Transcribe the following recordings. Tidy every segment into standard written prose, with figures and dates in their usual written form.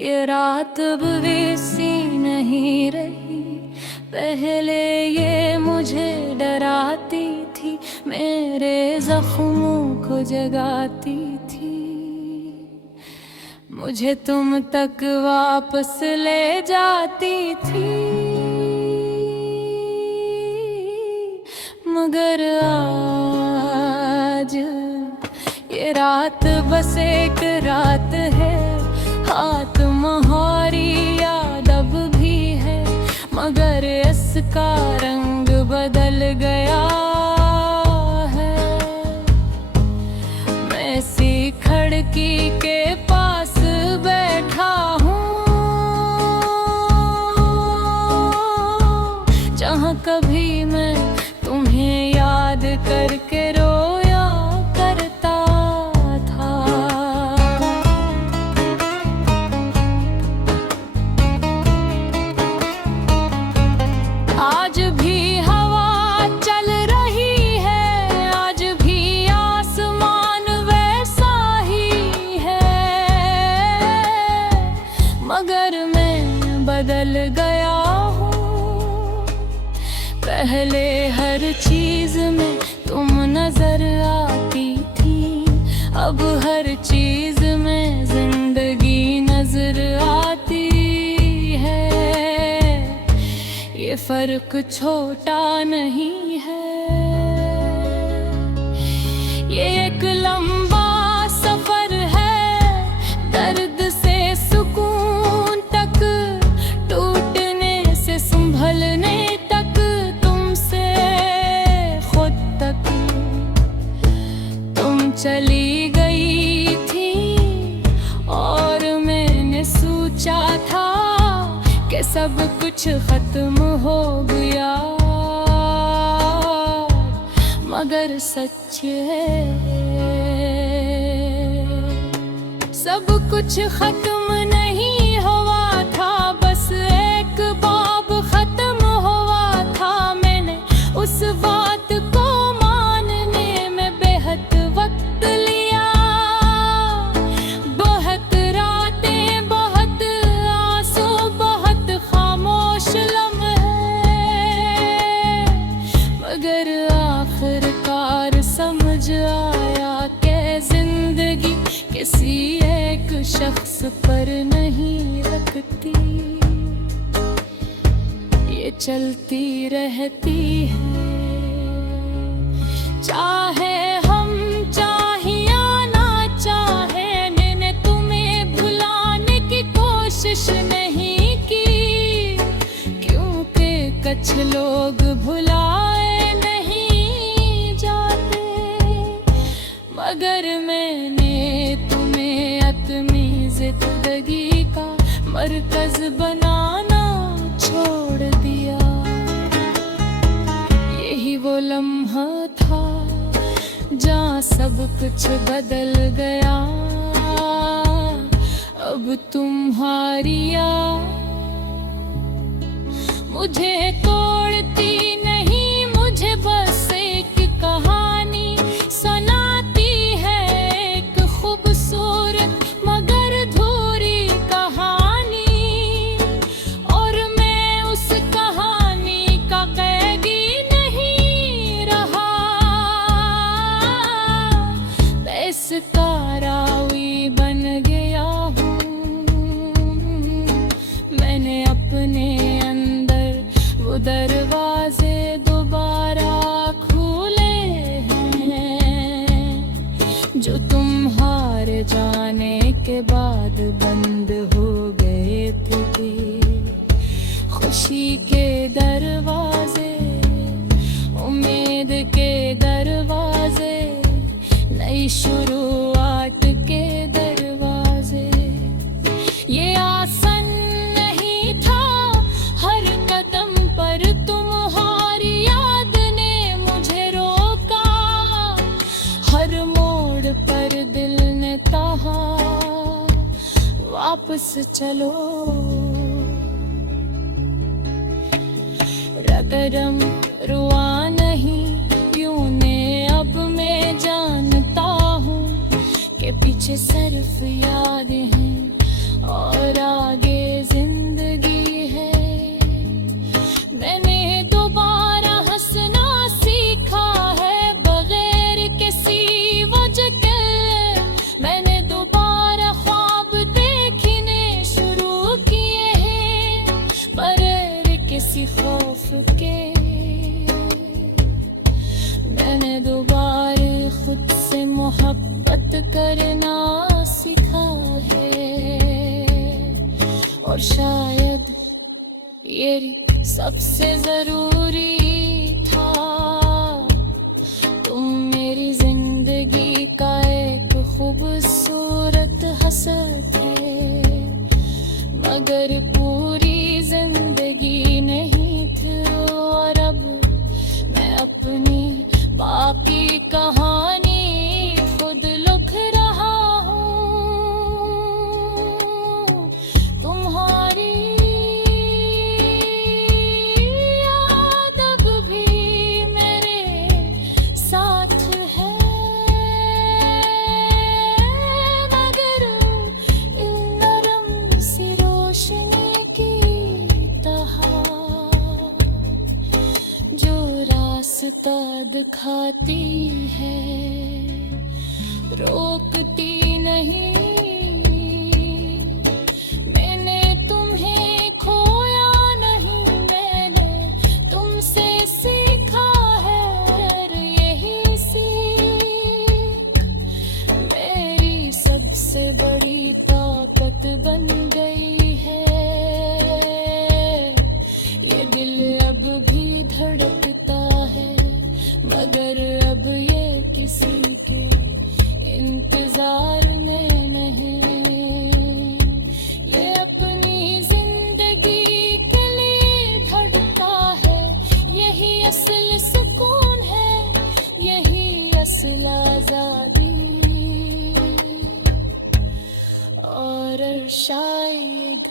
ये रात अब वैसी नहीं रही, पहले ये मुझे डराती थी, मेरे जख्मों को जगाती थी। मुझे तुम तक वापस ले जाती थी, मगर आज ये रात बस एक रात है। हाथ तुम्हारी याद अब भी है, मगर इसका रंग बदल गया है। मैं इसी खिड़की के पास बैठा हूँ, जहाँ कभी मैं तुम्हें याद करके रोया करता था। आज भी हवा चल रही है, आज भी आसमान वैसा ही है, मगर मैं बदल गया हूँ। पहले हर चीज में तुम नजर आती थी, अब हर चीज में जिंदगी नजर आती है। ये फर्क छोटा नहीं है, ये एक लंबा सफर है, दर्द से सुकून तक, टूटने से संभलने तक, तुमसे खुद तक। तुम चली गई थी और मैंने सोचा था कि सब कुछ खत्म हो गया, मगर सच है सब कुछ खत्म नहीं हुआ था, बस एक बाब खत्म हुआ था। मैंने उस बात को मानने में बेहद वक्त लिया, बहुत रातें, बहुत आंसू, बहुत खामोश लम्हे, मगर आखिरकार समझ आया कि जिंदगी किसी एक शख्स पर नहीं रखती, ये चलती रहती है। चाहे हम चाहे या ना चाहे, मैंने तुम्हें भुलाने की कोशिश नहीं की, क्योंकि कुछ लोग भुलाए नहीं जाते, मगर मैंने तुम्हें अपनी जिंदगी का मरकज बनाना छोड़ दिया। यही वो लम्हा था जहाँ सब कुछ बदल गया, अब तुम्हारी याद मुझे तोड़ती नहीं, मुझे बस एक कहानी सुनाती है, एक खूबसूरत मगर अधूरी कहानी, और मैं उस कहानी का कैदी नहीं रहा, बस का रावी बन गया हूँ। मैंने अपने अंदर वो दरवाजे दोबारा खोले हैं, जो तुम्हारे जाने के बाद बंद हो गए थे। खुशी के दरवाजे, उम्मीद के दरवाजे, नई शुरुआत के दरवाजे, ये आसान नहीं था। हर कदम पर तुम्हारी याद ने मुझे रोका, हर मोड़ पर दिल ने कहा वापस चलो। रगरम रुआ नहीं क्यों ने अब मैं जानता हूँ कि पीछे सिर्फ याद हैं और के। मैंने दोबारा खुद से मोहब्बत करना सीखा है, और शायद ये सबसे जरूरी था। तुम मेरी जिंदगी का एक खूबसूरत हसर थे, मगर पूरी जिंदगी नहीं थी। और अब मैं अपनी बाकी कहानी खुद लिख रहा हूँ। तुम्हारी याद अब भी मेरे साथ है, मगर इन नरम सी रोशनी की तरह जो रास्ता दिखाती है, रोकती नहीं। मैंने तुम्हें खोया नहीं, मैंने तुमसे सीखा है। और यही सीख मेरी सबसे बड़ी ताकत बन गई है। ये दिल अब भी धड़कता है, मगर अब ये किसी के इंतजार में नहीं। ये अपनी जिंदगी के लिए धड़कता है, यही असल सुकून है, यही असल आजादी। और शायद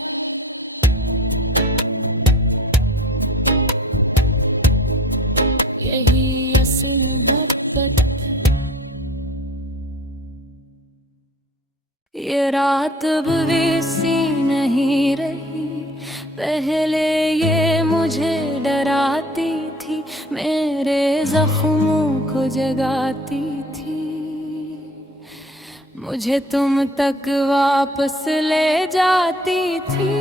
यही असल मोहब्बत। ये रात अब वैसी नहीं रही, पहले ये मुझे डराती थी, मेरे जख्मों को जगाती थी। मुझे तुम तक वापस ले जाती थी,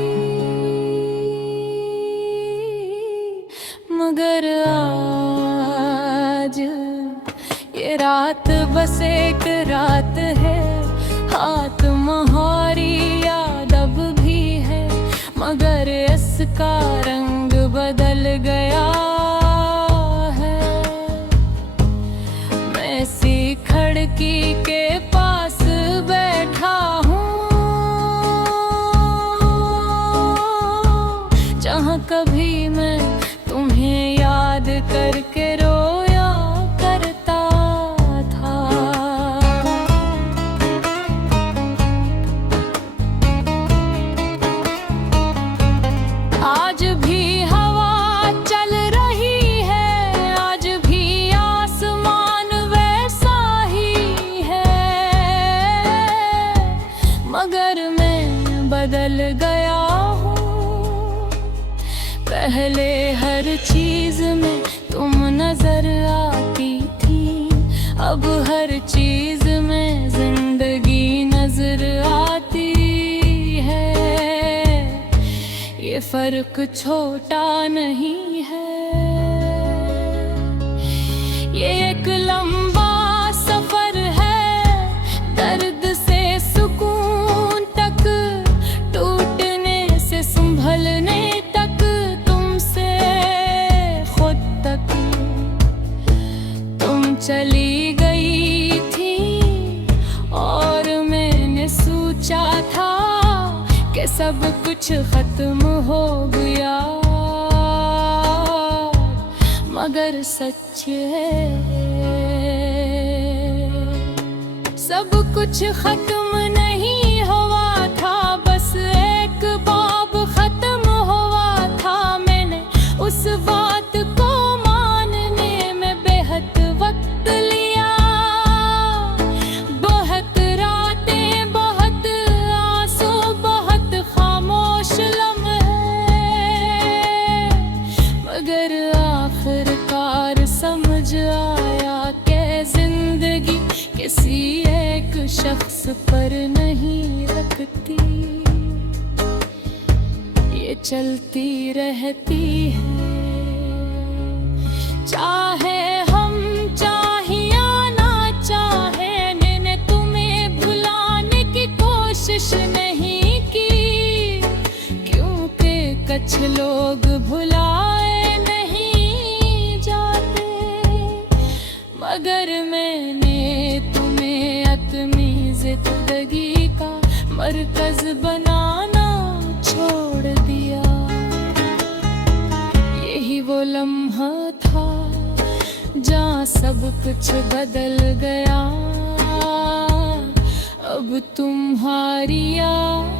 मगर आज ये रात बस एक रात है। हाथ तुम्हारी याद अब भी है, मगर इसका रंग बदल गया है। मैं सी खिड़की के पास बैठा हूँ, जहाँ कभी मैं तुम्हें याद करके रोया करता था। आज भी हवा चल रही है, आज भी आसमान वैसा ही है, मगर मैं बदल गया हूँ। पहले हर चीज में तुम नजर आती थी, अब हर चीज में जिंदगी नजर आती है। ये फर्क छोटा नहीं है, ये एक लंबा सफर है, दर्द से सुकून तक, टूटने से संभलने तक, तुमसे खुद तक। तुम चली गई थी और मैंने सोचा था कि सब कुछ खत्म हो गया, मगर सच है सब कुछ खत्म नहीं हुआ था, बस एक बाब खत्म हुआ था। मैंने उस बात को मानने में बेहद वक्त लिया, बहुत रातें, बहुत आंसू, बहुत खामोश लम्हे, मगर आखिरकार समझ आया कि जिंदगी किसी एक शख्स पर नहीं रखती, ये चलती रहती है। कुछ लोग भुलाए नहीं जाते, मगर मैंने तुम्हें अपनी जिंदगी का मरकज बनाना छोड़ दिया। यही वो लम्हा था जहाँ सब कुछ बदल गया। अब तुम्हारी याद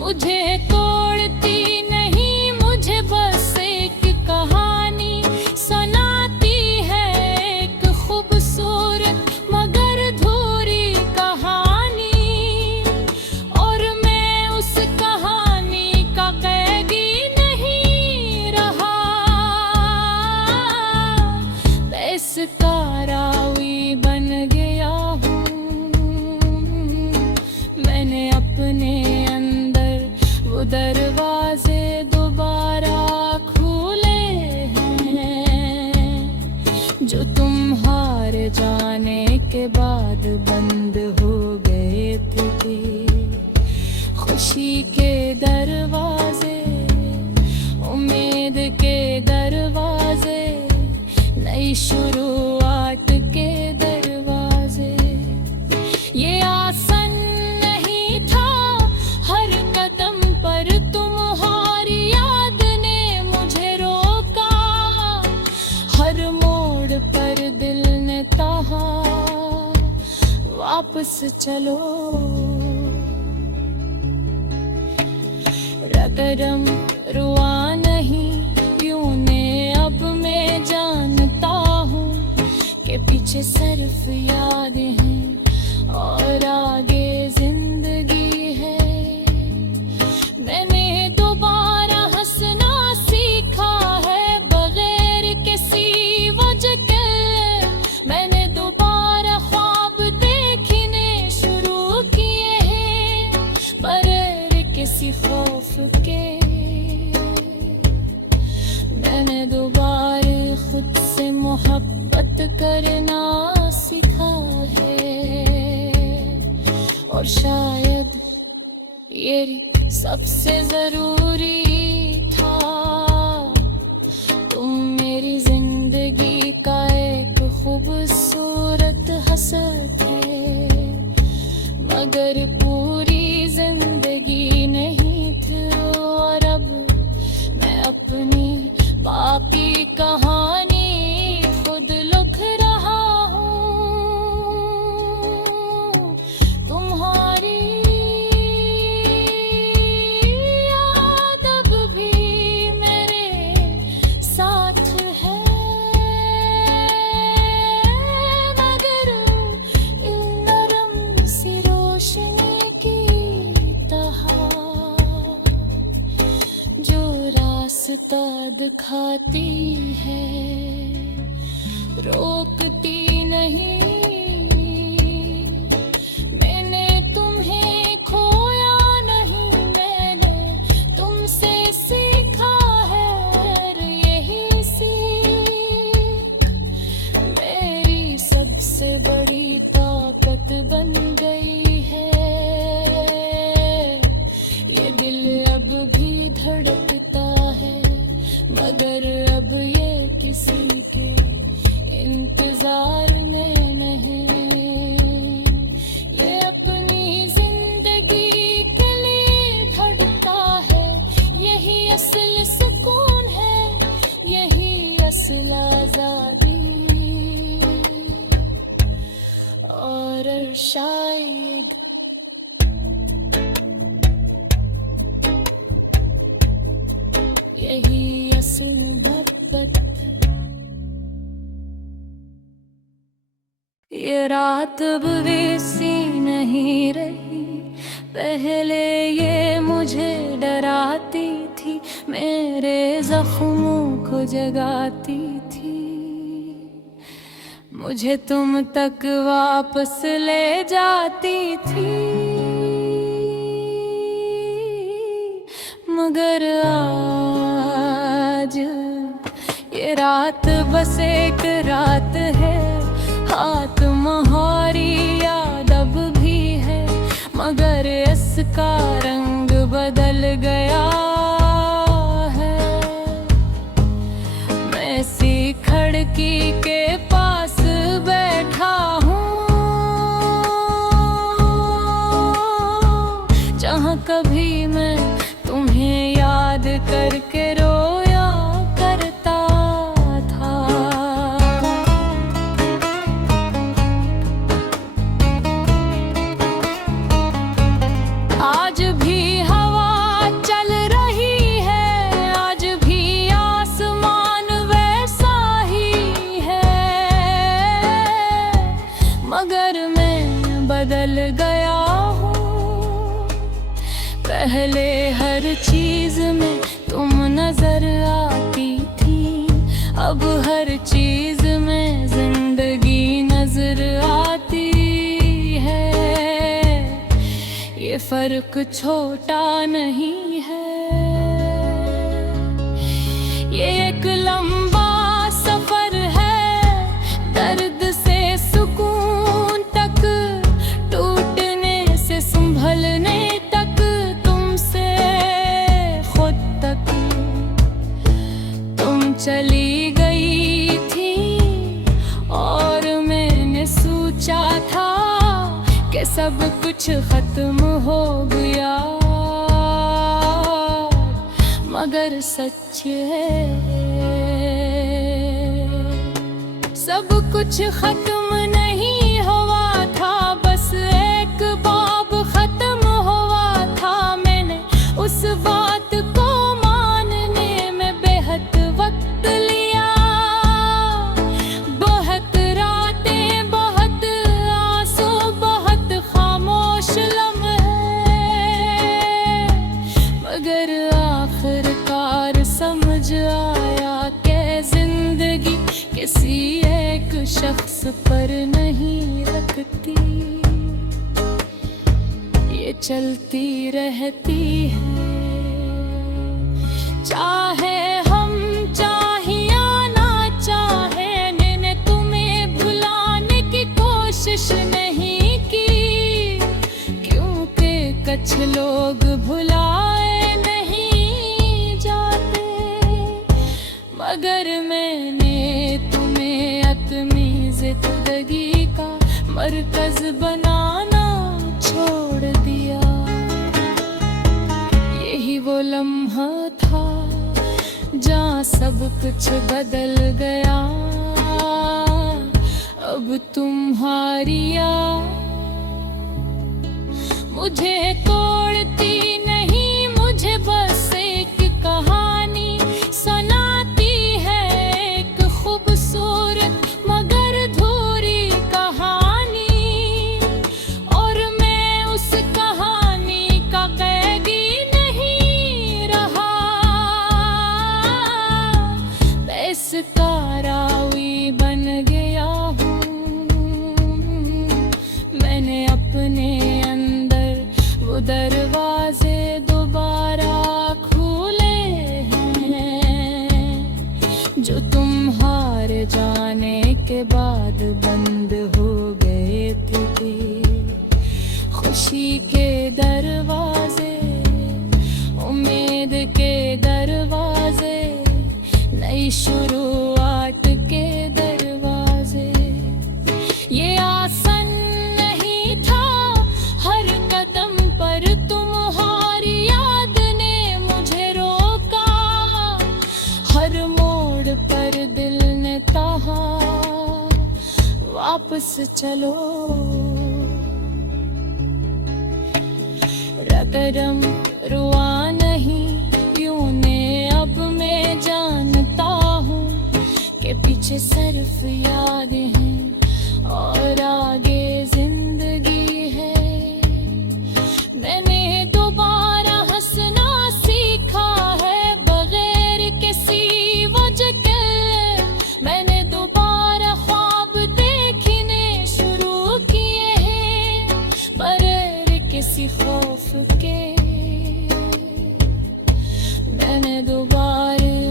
मुझे तोड़ती नहीं, मुझे बस एक कहानी सुनाती है, एक खूबसूरत मगर अधूरी कहानी। और मैं उस कहानी का कैदी नहीं रहा, बस का रावी बन गया हूँ। मैंने अपने दरवाजे दोबारा खोले हैं, जो तुम्हारे जाने के बाद बंद हो गए थे। खुशी के दरवाजे, उम्मीद के दरवाजे, नई शुरुआत के दरवाजे। ये आसान नहीं था, हर कदम पर तुम्हारी याद ने मुझे रोका, हर मोड़ पर दिल ने कहा वापस चलो। रकरम रुआ नहीं यूं ने अब मैं जानता हूँ कि पीछे सिर्फ यादें हैं और आगे जिंदगी है। मैंने दोबारा हंसना सीखा है बगैर किसी वजह के। मैंने दोबारा ख्वाब देखने शुरू किए हैं बगैर किसी खौफ के। मैंने दोबारा खुद से मोहब्बत करना सीखा है, और शायद ये सबसे जरूरी था। तुम मेरी जिंदगी का एक खूबसूरत हसर थे, मगर पूरी जिंदगी नहीं थी। और अब मैं अपनी बाकी कहानी खुद लिख रहा हूँ। तुम्हारी दिखाती है, रोकती नहीं। मैंने तुम्हें खोया नहीं, मैंने तुमसे सीखा है यही सीख मेरी सबसे बड़ी ताकत बन गई है। ये दिल अब भी धड़कता है, मगर अब ये किसी के इंतजार में नहीं। ये अपनी जिंदगी के लिए धड़कता है, यही असल सुकून है, यही असल आजादी। और शायद यही असल मोहब्बत। ये रात अब वैसी नहीं रही, पहले ये मुझे डराती थी, मेरे जख्मों को जगाती थी। मुझे तुम तक वापस ले जाती थी, मगर आज ये रात बस एक रात है। हाँ तुम्हारी याद अब भी है, मगर इसका रंग बदल गया। जहाँ कभी मैं तुम्हें याद करके रोया करता था। आज भी हवा चल रही है, आज भी आसमान वैसा ही है, मगर मैं बदल गया हूँ। पहले हर चीज में तुम नजर आती थी, अब हर चीज में जिंदगी नजर आती है। ये फर्क छोटा नहीं है, ये एक लंबा सफर है, दर्द से सुकून तक, टूटने से संभलने तक, तुमसे खुद तक। तुम चली गई थी और मैंने सोचा था कि सब कुछ खत्म हो गया, मगर सच है सब कुछ खत्म नहीं हुआ था, बस एक बाब खत्म हुआ था। मैंने उस बात को मानने में बेहद वक्त लिया, बहुत रातें, बहुत आंसू, बहुत खामोश लम्हे, मगर आखिरकार समझ आया कि जिंदगी किसी एक शख्स पर नहीं रखती, ये चलती रहती है। चाहे हम चाहे या ना चाहे, मैंने तुम्हें भुलाने की कोशिश नहीं की, क्योंकि कुछ लोग भुलाए नहीं जाते, मगर मैंने तुम्हें अपनी जिंदगी का मरकज बनाना छोड़ दिया। यही वो लम्हा था जहाँ सब कुछ बदल गया, अब तुम्हारी याद मुझे तोड़ती नहीं, मुझे बस एक कहानी सुनाती है, एक खूबसूरत मगर अधूरी कहानी, और मैं उस कहानी का कैदी नहीं रहा, बस का रावी बन गया हूँ। मैंने अपने अंदर वो दरवाजे दोबारा खोले हैं, जो तुम्हारे जाने के बाद बंद हो गए थे। खुशी के दरवाजे, उम्मीद के दरवाजे, नई शुरुआत के दरवाजे, ये आसान नहीं था। हर कदम पर तुम्हारी याद ने मुझे रोका, हर मोड़ पर दिल ने कहा वापस चलो। रकरम रुआ नहीं यूं ने अब मैं जानता हूँ कि पीछे सिर्फ यादें हैं और आगे जिंदगी है। मैंने दोबारा हंसना सीखा है बगैर किसी वजह के, मैंने दोबारा ख्वाब देखने शुरू किए हैं बगैर किसी खौफ के। मैंने दोबारा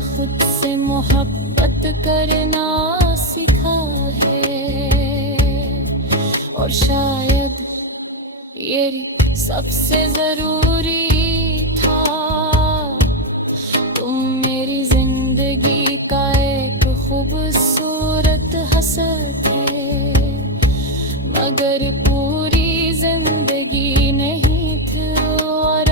खुद से मोहब्बत करना सीखा है, और शायद ये सबसे जरूरी था। तुम मेरी जिंदगी का एक खूबसूरत हसरत है, मगर पूरी जिंदगी नहीं थी। और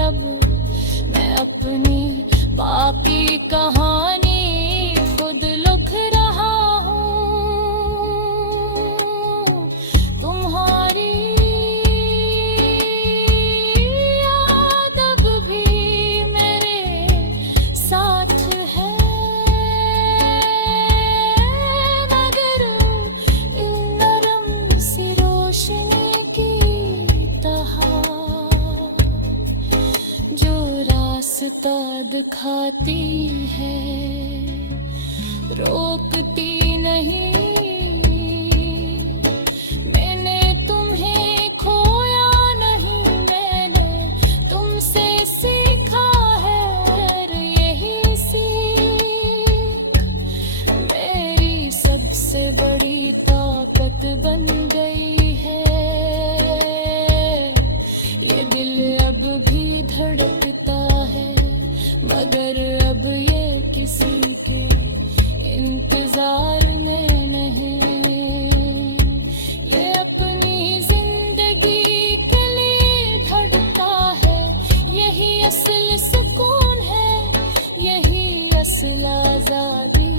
रास्ता दिखाती है, रोकती नहीं। मैंने तुम्हें खोया नहीं, मैंने तुमसे सीखा है और यही सीख मेरी सबसे बड़ी ताकत बन गई है। ये दिल अब भी धड़कता है, मगर अब ये किसी के इंतजार में नहीं। ये अपनी जिंदगी के लिए धड़कता है, यही असल सुकून है, यही असल आजादी।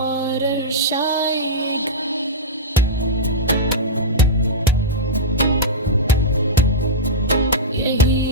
और शायद यही